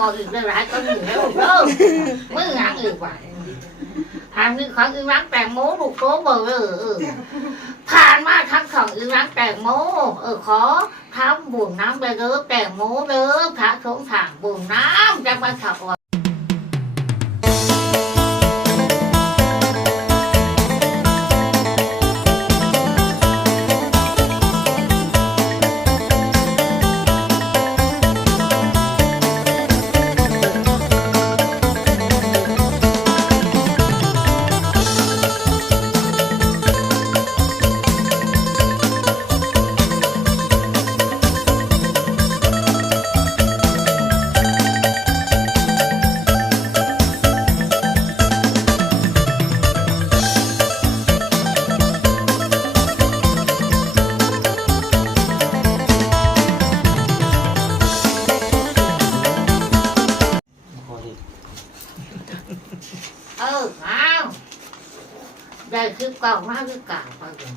ออีกได้หลายก็หนึ่งแล้วเด้อมือหยังอีกว่าทางนี้ของอีรักแตงโมบุกโตเบอร์เออผ่านมาทั้งของอีรักแตงโมเออขอทำบุญน้ำไปเด้อแตงโมเด้อพระสงฆ์ถางบุญน้ำจะมาขับ ได้คือเก้านาฬิกาไปเลย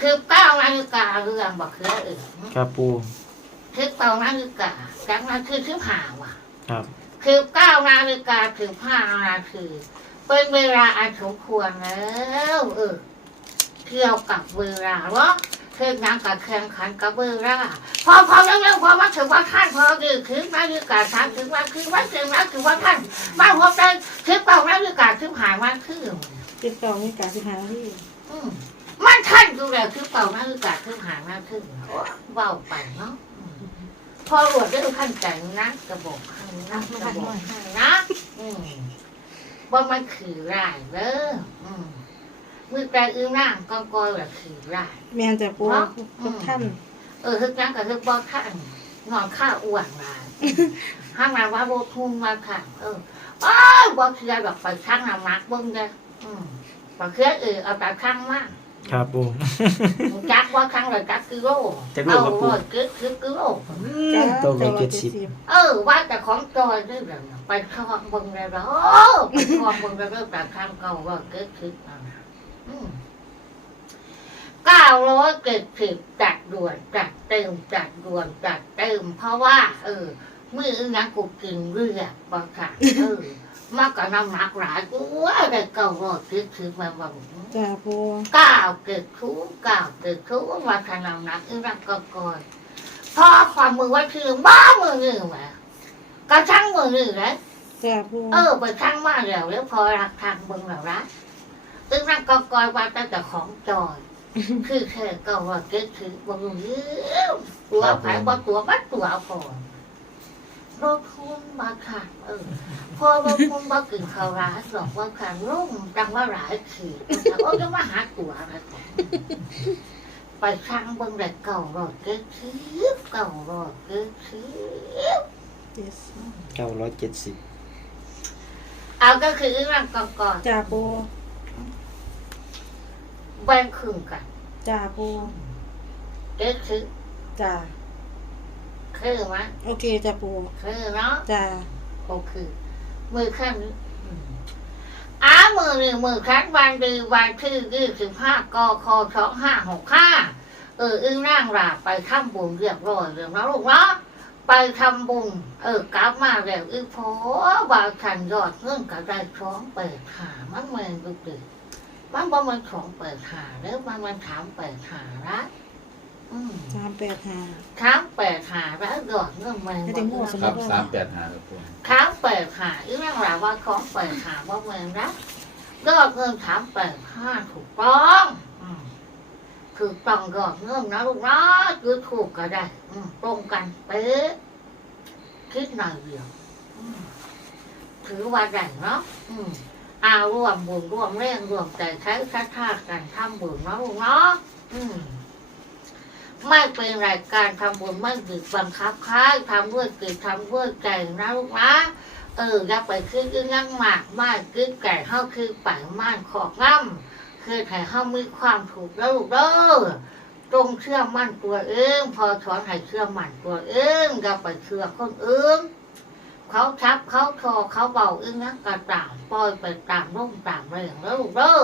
คือเก้านาฬิกาเรื่องบอกคือเออครับปูคือเก้านาฬิกาจากนั้นคือคือผ่าว่ะ ครับ คือเก้านาฬิกาถึงห้านาทีเป็นเวลาอันสมควรแล้วเออเที่ยวกับเวลาเนาะเที่ยวงานกับแข่งขันกับเวลาพอพอแล้วแล้วพอมาถึงว่าท่านพอดีคือนาฬิกาสามถึงวันคือวันถึงวันถึงวันท่านมาพบกันคือเก้านาฬิกาถึงหายวันคือ ติดต่อมีการสิบห้าที่อืมมันท่านดูแลคือเก้านาฬิกาถึงหายวันคือเบาไปเนาะอืมพอรวดได้ขั้นใจนะกระบอกให้นะกระบอกให้นะอืมว่ามันคือไรายเด้ออืมมือแต่อือร่างก็กอยแบบคือไราย แมนจะปูเนาะทุกท่านเออฮึกนั้นกับฮึกบอกท่านนอนข้าอ้วนมาห้างมาว่าโบทุ่งมาค่ะ เอออ้าวบอกเชื่อแบบไปช่างน้ำหนักเบิ้งเด้อ อืมบอกเชื่อเออเอาแต่ช่างมากครับปู จักว่าช่างเลยจักกิโลจักโลครับปู่ เอาร้อยกึกคือกิโลจ้าตัวละจ้าเจ็ดสิบเออว่าแต่ของจอยด้วยเหรอไปคลองเบึงเลยเหรอไปคลองเบึงเลยเริ่มจากทางเก่าว่าเกิดขึ้นมาเก้าร้อยเกิดสิบจัดด่วนจัดเติมจัดด่วนจัดเติมเพราะว่า เออ มือนักกูกินเรือบ่ค่ะเออ มากกว่าน้ำหนักหลายกูว่าได้เก้ารอยเกิดขึ้นมาว่าจ้าปูเก้าเกิดทุกเก้าเกิดทุกว่าขนาดนักอีรักก็ก่อนพอความมือไว่าคือบ้ามือนึ่แหมกระช่างมือนึ่งเลยจ้าปูเออไปช่างมาแล้วแล้วพอรักทางมึงแล้วนะอีรักก็ก่อนว่าตั้งแต่ของจอยคือแค่ก็ว่าเกิดคือบ่รู้เรื่องตัวไผ่บ่ตัวบัดตัวก่อน รถพุ่นมาค่ะ เออ พอรถพุ่นบ่กินข้าวร้านหรอกว่าค่ะรุ่งจังว่าหลายขีดโอ้จะมาหาตัวอะไรก่อนไปช่างเบิ่งได้เก่ารถเกิดคือเก่ารถเกิดคือเจ็ดเก้าร้อยเจ็ดสิบเอาก็คือร่างก่อนก่อนจ้าปูแบ่งครึ่งกันจ้าปูเกิดคือจ้า คือมั้ยโอเคจ้าปูคือเนาะจ้าโอคือมือข้างนี้อืมอ้ามือหนึ่งมือครั้งวันดีวันที่ยี่สิบห้ากคสองห้าหกห้าเอออึ้งร่างลาไปทำบุญเรียบร้อยเรียบร้อยลูกเนาะไปทำบุญเออกลับมาแล้วอึ้งพอบางขันยอดเงื่อนก็ได้ช้องเปิดหามันเหมือนดูดิมันบ่มันของเปิดหาแล้วมันมันถามเปิดหาละอืม สามแปดห้าถามเปิดหาแล้วยอดเงื่อนมันให้ได้หมดสครับสามแปดห้าครับผมถามเปิดหาอีเรื่องราวว่าของเปิดหาว่าเมืองนะยอดเงินถามเปิดห้าถูกต้องอืมถูกต้องยอดเงินนะลูกนะคือถูกก็ได้ อืมตรงกันเป๊ะคิดหน่อยเดียวอืมถือว่าได้เนาะอืมเอารวมบุญรวมแรงรวมใจใช้ชัดท่ากันทำบุญเนาะลูกเนาะอืม ไม่เป็นรายการทำบุญไม่ดึกบังคับใครทำด้วยกิจทำด้วยใจนะลูกนะเอออย่าไปคืออึ้งงั้งหมากมากกึดไก่เข้าคือป่าม่านขอกง่ำคือถ่ายเข้ามีความถูกแล้วลูกเด้อตรงเชื่อมั่นตัวเองพอสอนให้เชื่อมั่นตัวเองอย่าไปเชื่อคนอื่นเขาทับเขาทอเขาเบาอึ้งงั้งกระต่างปล่อยไปตามร่มตามแรงแล้วลูกเด้อ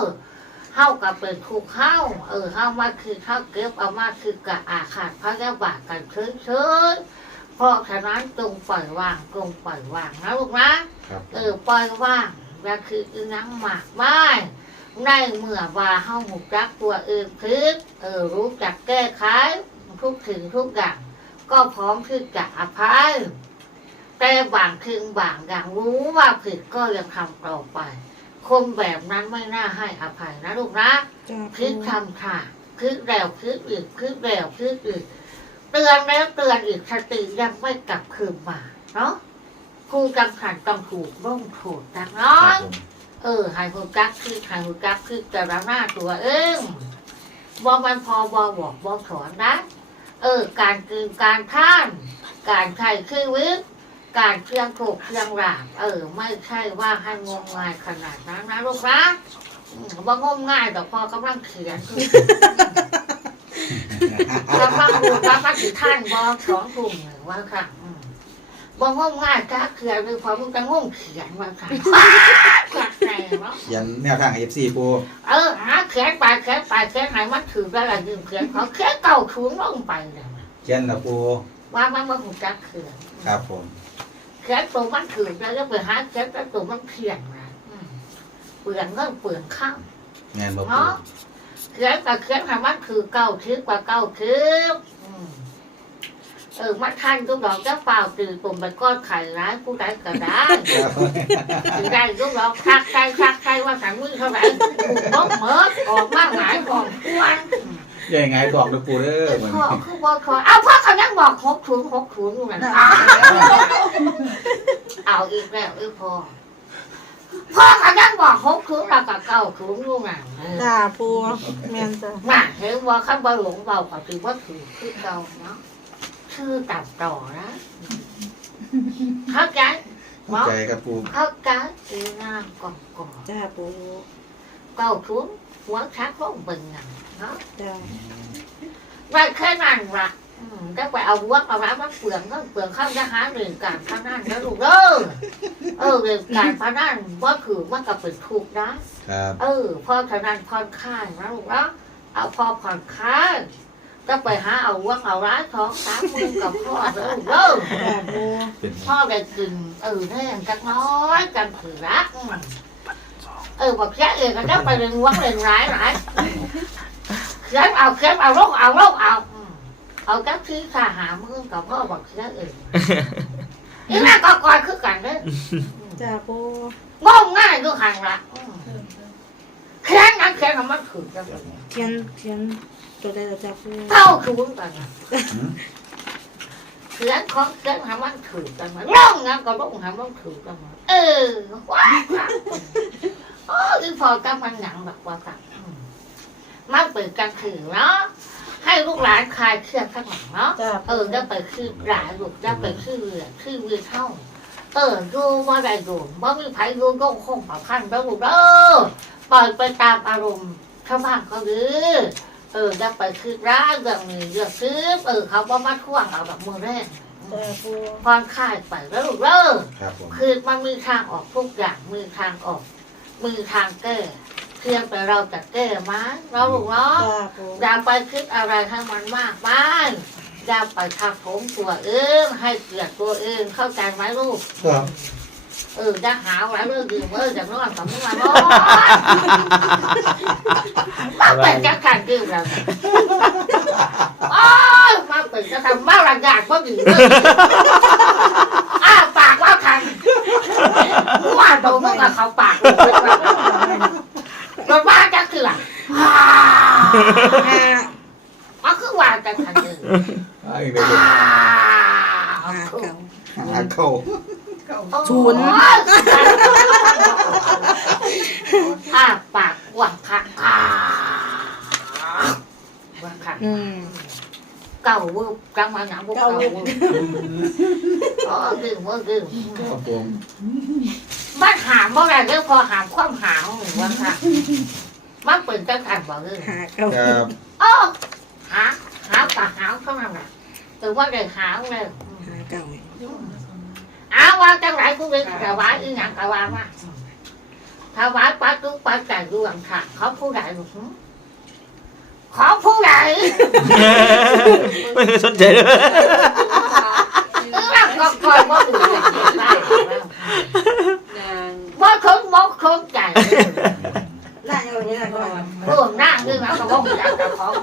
เฮากับเป็นทุกข์เฮาเออเฮามาคือเฮาเก็บเอามาคือกะอาขาดพระยาบาทกันเฉยๆพเพราะฉะนั้นจงปล่อยวางจงปล่อยวางนะลูกนะ ครับเออปล่อยว่างก็คืออีนังหมากไม้ในเมื่อว่าเฮาหูจักตัวเองคือเออรู้จักแก้ไขทุกถึงทุกอย่างก็พร้อมที่จะอภัยแต่บางคืนบางอย่างรู้ว่าผิดก็ยังทำต่อไป คนแบบนั้นไม่น่าให้อภัยนะลูกนะจ้าคิปูดทำค่ะคิดแล้วคิดอีกคิดแล้วคิดอีกเตือนแล้วเตือนอีกสติยังไม่กลับคืนมาเนาะครูจังขันต้องถูกร่งถูกจักน้อครัยบผมเออให้หูจักคือให้หูจักคือแต่ละหน้าตัวเองบ่มันพอบอบอกบอสอนนะ เออ การกินการท่าน การใช้ชีวิต การเพียงถูกเพียงหลาบเออ ไม่ใช่ว่าให้งมงายขนาดนั้นนะลูกนะอืมว่างมง่ายแต่พอกำลังเขียนคือกำลังดูกำลังถือท่านบอสองถุงหนึ่งว่าค่ะอืมบ่งมง่ายจ้าเขียนคือพอมึงจะงมเขียนว่าค่ะกัดแน่เนาะ เขียนแนวทางเอฟซีปูเออหาเขียนไปเขียนไปเขียนไหนมันถือได้ละยืมเขียนเขาเขียนเก่าถุงลงไปเลยเขียนนะปูว่ามันมาหูจักเขียนครับผม เขียนตัวมันถือแล้วก็ไปหาเขียนแต่ตัวมันเพียงนะอืมเปลืองเงินเปลืองข้าวงานบ่ปูเนาะเขียนกับเขียนให้มันคือเก้าทิศกว่าเก้าทิศอืมเออมันทันทุกดอกจะเปล่าตื่นตุ่มไปก้อนไข่ร้ายผู้ใดก็ได้ครับถึงได้ทุกดอกชักใครชักใครว่าสันมือเท่าไหร่ถูกบ้องเมิดออกมาหงายกองทวน ยังไงบอกนะปูเด้อเหมือนพ่อคือบอกขอเอาพ่อเขายังบอกหกถุงหกถุงอยู่นั่นอ้าวเอาอีกแล้วอีกพ่อพ่อเขายังบอกหกถุงแล้วก็เก้าถุงอยู่นั่นเออจ้าปูแม่นจ้ามาเห็นว่าขั้นบาหลงเบาก็ถือว่าถือคือเก่าเนาะชื่อตัดต่อนะเข้าใจเข้าใจครับปูเข้าใจอีนางก่อนก่อนจ้าปู เก้าถุงหัวชักลงเป็นไงเนาะจ้าไม่แค่นั้นละอืมก็ไปเอาวัดเอาร้านมันเปลืองก็เปลืองเข้าจะหาเรื่องการพนันนะลูกเด้อเออเรื่องการพนันว่าคือมันก็เป็นถูกข์นะครับเออพอพนันผ่อนคลายนะลูกเนาะเอาพอผ่อนคลายก็ไปหาเอาวัดเอาร้านท้องสามมือกับพ่อเด้อลูกเด้อจ้าปูเป็นพ่อได้กินเออแน่นกันน้อยกันถือรักอืม เออบอกแค่เองก็จะไปเรียนวัดเรียนร้ายหลายเขียนเอาเขียนเอาโรคเอาโรคเอาอืมเอาจักที่ขาหามือกับพ่อบอกแค่เองอีนั่นก็คอยคือกันเด้อจ้าปูงงง่ายคือหันละอืมเขียนนั้นเขียนของมันถือกันเขียนเขียนตัวใดตัวจ้าปูเท่าคือวุ้นกันนะหืมเขียนของเขียนของมันถือกันมาร้องงั้นก็ร้องหามันถือกันมาเออว้าวโอ้ยพอกันมันหนังแบบว่ากันอืมมันเปิดกันถือเนาะให้ลูกหลานคลายเครียดข้างหลังเนาะจ้าเออได้ไปคือหลานลูกได้ไปคือเรือคือเรือเท่าเออดูว่าได้ดูว่ามีไผดูก็คงปรับขั้นแล้วลูกเด้อปล่อยไปตามอารมณ์ชาวบ้านเขาดื้อเออได้ไปคือร้านเรื่องนี้เรื่องซื้อเออเขาว่ามาท่วงเอาแบบมือแรกจ้าปูพรค่ายไปแล้วลูกเด้อครับผมคือมันมีทางออกทุกอย่างมีทางออก มีทางแก้เพียงแต่เราจะแก้ไหมเราลูกเนาะจ้าปูอย่าไปคิดอะไรให้มันมากมายอย่าไปทับถมตัวเองให้เกลียดตัวเองเข้าใจไหมลูกครับเออจะหาไว้เรื่องดื่มเออจะนอนกับมึงมาบ่มาเป็นจักขันดื่มแล้วเนี่ยโอ้ยมาเป็นจะทำมาระยาดก็ดีเลยอ้าปากว่าทันว่าโดนมึงกับเขาปากเลย รถว่าจะเกลืออ่าห้าอ๋อคือว่าจะทันเลยไอ้เด็กอ่าห้าเก้าหาเข้าศูนย์อ้าปากกว่างค่ะอ่าว่าค่ะอืมเก่าเวอร์จังมาหนังพวกเก่าเวอร์อ๋อดื่มเวอร์ดื่มครับผ มบ้านหามบ่ได้เรื่องพอหามความหามหรือว่าค่ะมันเปิดจังขันบ่เลยห้าเก้าครับอ๋อหาหามกับหามเท่านั้นแหละแต่ว่าได้หามเลยห้าเก้าอ้าวว่าจังไรกูเป็นถวายอีหยังกะว่ามาถวายปัจจุปัจจัยรวมค่ะ เขาผู้ใดลูกหึขอผู้ใดไม่เคยสนใจเลยเออยว่าอื่นได้นาง ว่าคนมกคนใจนางอย่างนี้นะก่อนพวกนั่งนี่นะก็บอกอยากจะของ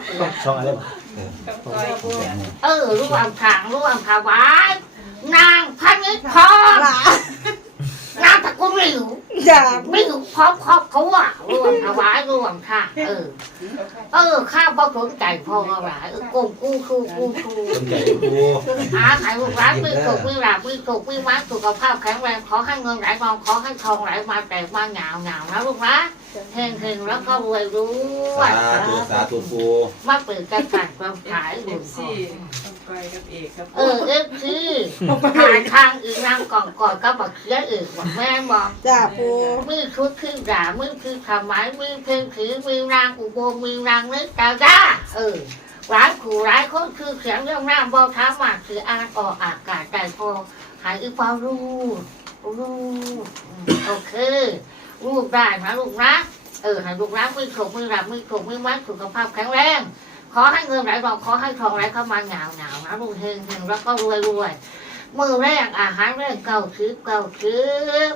ช่องอะไรบ้างเออร่วมทางร่วมถวายนางพันนิพพร หลานางตะกุลหลิว จ้าไม่อยู่พร้อมครอบครัวร่วมถวายร่วมค่ะ เออ เออ ข้าวบ่สนใจพออะไรเออกูกูคูกูคูสนใจปูหาขายลูกร้านมีสุขมีหลับมีสุขมีมัดสุขภาพแข็งแรงขอให้เงินไหลมองขอให้ทองไหลมาแต่มาหนาวหนาวนะลูกนะเฮงเฮงแล้วก็รวยรวสายธุสาธุปูมาเปิดกันกันความขายเอบุญฟพอซีต้องไปกับเอกครับเออเอฟซีผ่านทางอีนางก่อนก่อนก็บอกเสียเอกบอกแม่บอกจ้าปูมือชุดคือด่ามือคือทำไมมือเพลงถือมือนางอุโบมือนางนึกตาจ้าเออร้ายขู่ร้ายคนคือเสียงเรื่องน้ำบอกท้ามาคืออ่านออกอากาศใจพอหายอีกเปล่ารู้รู้อืมโอเค รูปได้นะลูกนะเออให้ลูกนะมือถกมือหลับมือถกมือมัดสุขภาพแข็งแรง ขอให้เงินไหลบอกขอให้ทองไหลเข้ามาหนาวหนาวนะลูกเฮงเฮงแล้วก็รวยรวยมือแรกอาหารแรกเก่าซื้อเก่าซื้อ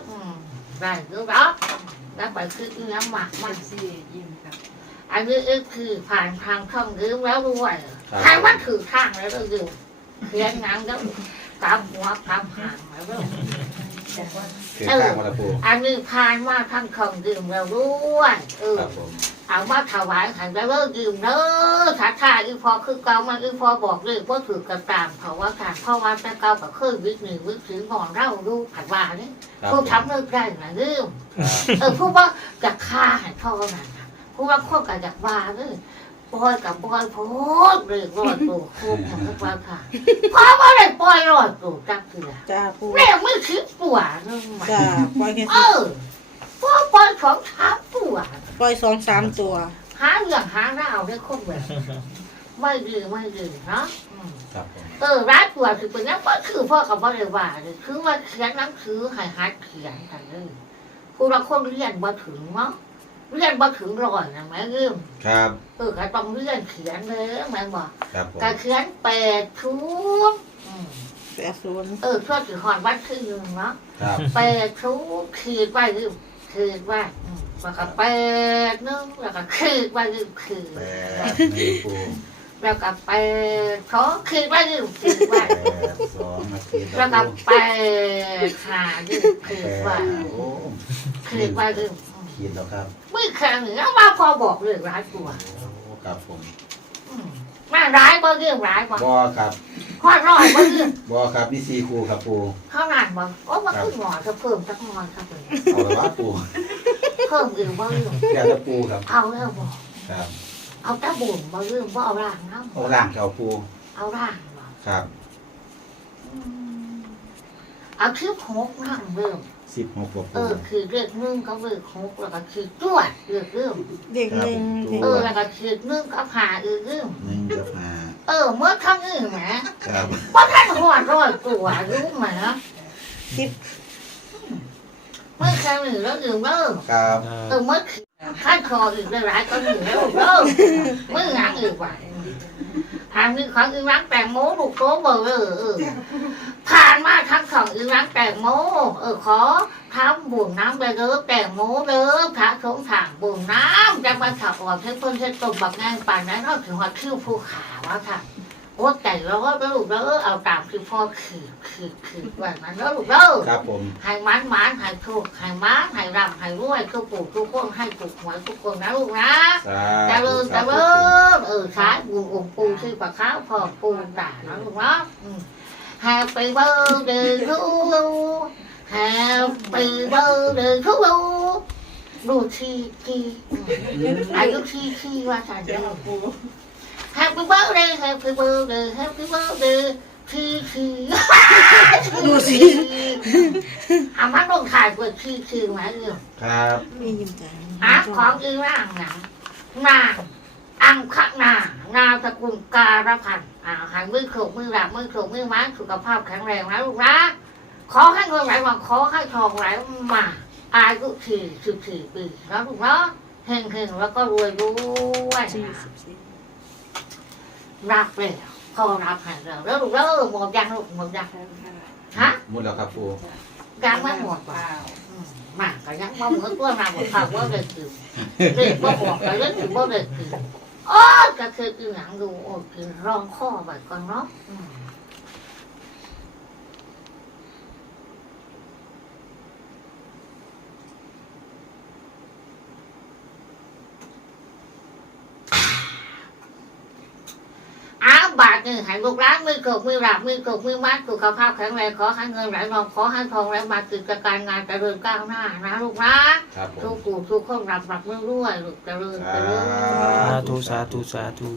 อืมได้หรือเปล่าแล้วไปคือเนื้อหมักเอมันฟซียิ้มครับอันนี้เอฟคือผ่านทางช่องยืมแล้วรวยครับทางว่าถือทางแล้วก็ยืมเขียนงานแล้วกำหัวกำหางแล้ว ก็คือข้างมาละปูอันนี้ผ่านมาทางช่องยืมแล้วรวยเออครับผมเอามาถวายขันแล้วเลิกยืมเด้อถ้าถ้าอีพอคือเก่ามันอีพอบอกเลยว่าถือกระตามเพราะว่าการเพราะว่าแต่เก่ากับเคยวิกหนึ่งวิกถึงก่อนเล่าดูผัดว่านี่ครับผู้ผมทำเลิกได้นะลืมครับเออผู้ว่าจะฆ่าให้พ่อนั่นน่ะผู้ว่าข้อกับจากว่าเลย ปล่อยกับบอยโพดเลยรอดตัวคุ้มของพวกเราค่ะเพราะว่าอะไรปล่อยรอดตัวจักเถื่อจ้าปูแม่ไม่คิดตัวนึงมาจ้าปล่อยแค่เออพวกปล่อยของถามตัวปล่อยสองสามตัว หาเรื่องหาราวได้คนแบบไม่ดีไม่ดีเนาะอืมครับผมเออร้านตัวคือเป็นนักก็คือพ่อกับพ่อเลยว่าเลยคือว่าเขียนหนังสือให้หัดเขียนกันเลยผู้ละคนเรียนมาถึงเนาะ เรียนมาถึงร้อยนะแม่เริ่มครับเออก็ต้องเรียนเขียนเลยแม่บอกครับผมก็เขียนแปดทุกอืมแปดศูนย์เออช่วยถือหอนวัดที่หนึ่งเนาะครับแปดทุกขีดไว้ลืมขีดไว้อืมแล้วก็แปดหนึงแล้วก็ขีดไว้ลืมขีดแปดหนึ่งปูแล้วก็แปดสองขีดไว้ลืมขีดไว้ แปดสองนาทีแล้วก็แปดหาลืมขีแปดไว้ดโอ้ขีดไว้ลืม ขีดแล้วครับไม่แข็งหรือว่าพอบอกเรื่องร้ายตัวโอ้ครับผมอืมแม่ร้ายบ่เรื่องร้ายบ่บอครับข้อร้อยบ่เรื่องบอครับนี่ซีครูครับปูข้าวหนานบ่โอ้มาขึ้นหมอจะเพิ่มสักหน่อยครับเลยเอาละว่าปูเพิ่มอีกบ่เรื่องแก้วตะปูครับเอาแล้วบ่ครับเอาตะบุ่นบ่เรื่องบ่เอาร่างน้ำโอ้ล่างเอาปูเอาร่างบ่ครับ อืม เอาคลิปหกนั่งเริ่มสิบหกกว่าเอปูอคือเรียกหนึ่งก็เรียกหกแล้วก็คือจวดเรียกเริ่มเด็กหนึ่งเออแล้วก็คือหนึ่งก็ผ่าอือเริ่มหนึ่งกับห้าเออเมื่อครั้งอื่นแหมครับเพราะท่านหอดร้อยตัวรู้ไหมสิบเมื่อครั้งหนึ่งแล้วอื่นเริ่มครับเออเมื่อขั้นคออื่นได้หลายก็หนึ่งแล้วเริ่มเมื่อหลังอื่นไป ทางนี้ของอื่นรังแตงโมลูกโตเบอร์เออผ่านมาทั้งของอื่นรังแตงโมเออขอทำบุญน้ำไปเด้อแตงโมเด้อพระสงฆ์ถางบุญน้ำจะมาขับออกเพื่อนเพื่อนเพื่นตบบักงานป่านนั้นเราถึงว่าคิ้วผู้ขาวค่ะ โอ้แต่แล้วก็ลูกแล้วเอาตามที่พ่อขีดขีดขีดไว้มันแล้วลูกเด้อครับผมให้มันมันให้ถูกให้มันให้ร่ำให้รวยทุกปู่ทุกคนให้ถูกหวยทุกคนนะลูกนะสาเจะธุเริญสาเจะธุเริญเออสายบุญองค์ปู่ที่ประค้าพ่อปู่ตานะลูกเนาะอืม Happy birthday to you Happy birthday to you ดูทีทีอืมอายุทีทีว่าสันเดียว Happy birthday Happy birthday Happy birthday ทีทีดูสิอามันต้องถ่ายเปิดทีทีไหมเนี่ยครับไม่ยิ้มใจอาของอีร่างหนังนางอังคะนานามสกุลการพันธ์อ่าหันมือโขกมือหลับมือโขกมือไม้สุขภาพแข็งแรงนะลูกนะขอให้เงินไหลมาขอให้ทองไหลมาอายุสี่สิบสี่ปีนะลูกเนาะเฮงเฮงๆแล้วก็รวยรวยสี่สิบสี่ รับเลยพอรับให้เราแล้วลูกเด้อหมดยังลูกหมดยังฮะหมดแล้วครับปูยังไม่หมดเปว่ะล่าอืมมาก็ยังมาเหมือนตัวเราบอกเขาว่าเลยคือเรียกว่าบอกไปแล้วคือว่าเลยคือโอ้ยก็คือคือหนังดูโอ้ยคือรองข้อไปก่อนเนาะอืมอ้าวบาทห นึ่งให้ลูกร้านมือกบมือหลับมือกบมือมัดสุขภาพแข็งแรงขอให้เงินไหลนองขอให้ทองไหลมากิจการงานเจริญก้าวหน้านะลูกนะครับผทุมกกูทุกคนรับรับมือด้วยลูกเจริญเจริญ สาธุสาธุสาธุ